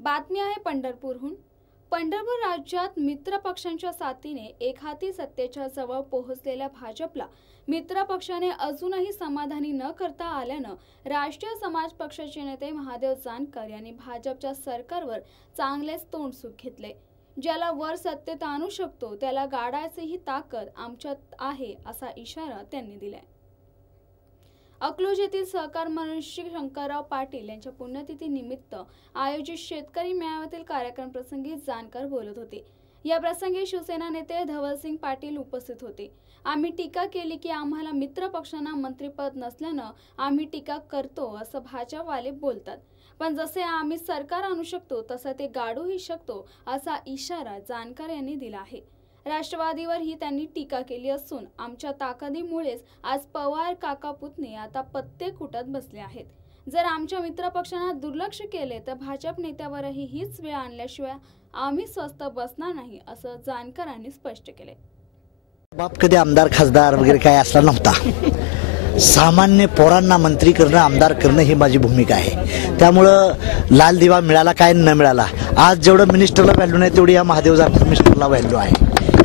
बातमी आहे पंढरपूरहून। पंढरपूर राज्यात मित्र पक्षांच्या साथीने एकहाती सत्तेच्या जवळ पोहोचलेल्या भाजपला मित्र पक्षाने अजूनही समाधानी न करता आल्यानं राष्ट्रीय समाज पक्षाचे नेते महादेव जानकर यांनी भाजपच्या सरकारवर चांगलेच तोंडसुख घेतले। ज्याला वर सत्तेत आणू शकतो त्याला गाडायचीही ताकद आमच्यात आहे असा इशारा त्यांनी दिलाय। अकलूज येथील सहकार मंत्री शंकरराव पाटील यांच्या पुण्यतिथी निमित्त आयोजित शेतकरी मेळाव्यातील कार्यक्रम प्रसंगी जानकर बोलत होते। या प्रसंगी शिवसेना नेते धवलसिंग पाटील उपस्थित होते। आम्ही टीका केली की आम्हाला मित्र पक्षांना मंत्रिपद नसल्यानं आम्ही टीका करतो असं भाजपवाले बोलतात, पण जसे आम्ही सरकार आणू शकतो तसं ते गाडूही शकतो असा इशारा जानकर यांनी दिला आहे। राष्ट्रवादीवर ही त्यांनी टीका केली असून आमच्या ताकदीमुळेच आज पवार काका पुतणे आता पत्ते कुटत बसले आहेत। जर आमच्या मित्र पक्षांना दुर्लक्ष केले तर भाजप नेत्यावरही हीच वेळ आणल्याशिवाय आम्ही स्वस्थ बसणार नाही असं जानकरांनी स्पष्ट केले। बाप कधी आमदार खासदार वगैरे काय असला नव्हता। सामान्य पोरांना मंत्री करणं आमदार करणं ही माझी भूमिका आहे। त्यामुळं लाल दिवा मिळाला काय न मिळाला, आज जेवढं मिनिस्टरला व्हॅल्यू नाही तेवढी या महादेव जानकर मिनिस्टरला व्हॅल्यू आहे,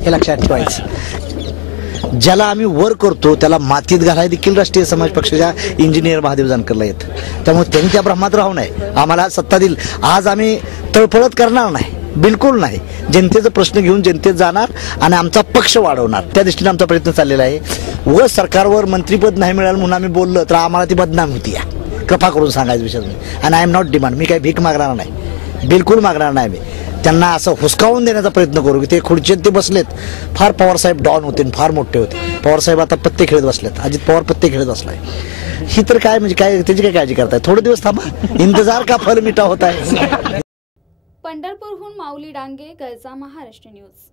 हे लक्षात ठेवायचं। ज्याला आम्ही वर करतो त्याला मातीत घालाय देखील राष्ट्रीय समाज पक्षाच्या इंजिनियर महादेव जानकरला येतं। त्यामुळे त्यांनी त्या भ्रमात राहू नये। आम्हाला सत्ता दिली, आज आम्ही तळफळत करणार नाही, बिलकुल नाही। जनतेचा प्रश्न घेऊन जनतेत जाणार आणि आमचा पक्ष वाढवणार, त्या दृष्टीने आमचा प्रयत्न चाललेला आहे। व सरकारवर मंत्रिपद नाही मिळालं म्हणून आम्ही बोललो तर आम्हाला ती बदनाम होती, या कृपा करून सांगायचं विषय नाही। आणि आय एम नॉट डिमांड, मी काही भीक मागणार नाही, बिलकुल मागणार नाही। मी त्यांना असं हुसकावून देण्याचा प्रयत्न करू की ते खुर्चीत ते बसलेत। फार पवारसाहेब डॉन होते, फार मोठे होते। पवारसाहेब आता पत्ते खेळत बसलेत, अजित पवार पत्ते खेळत बसलाय। ही तर काय म्हणजे काय, त्याची काय काळजी करताय? थोडे दिवस थांबा, इंतजार का फल मिठा होता है। पंढरपूरहून माऊली डांगे, गरजा महाराष्ट्र न्यूज।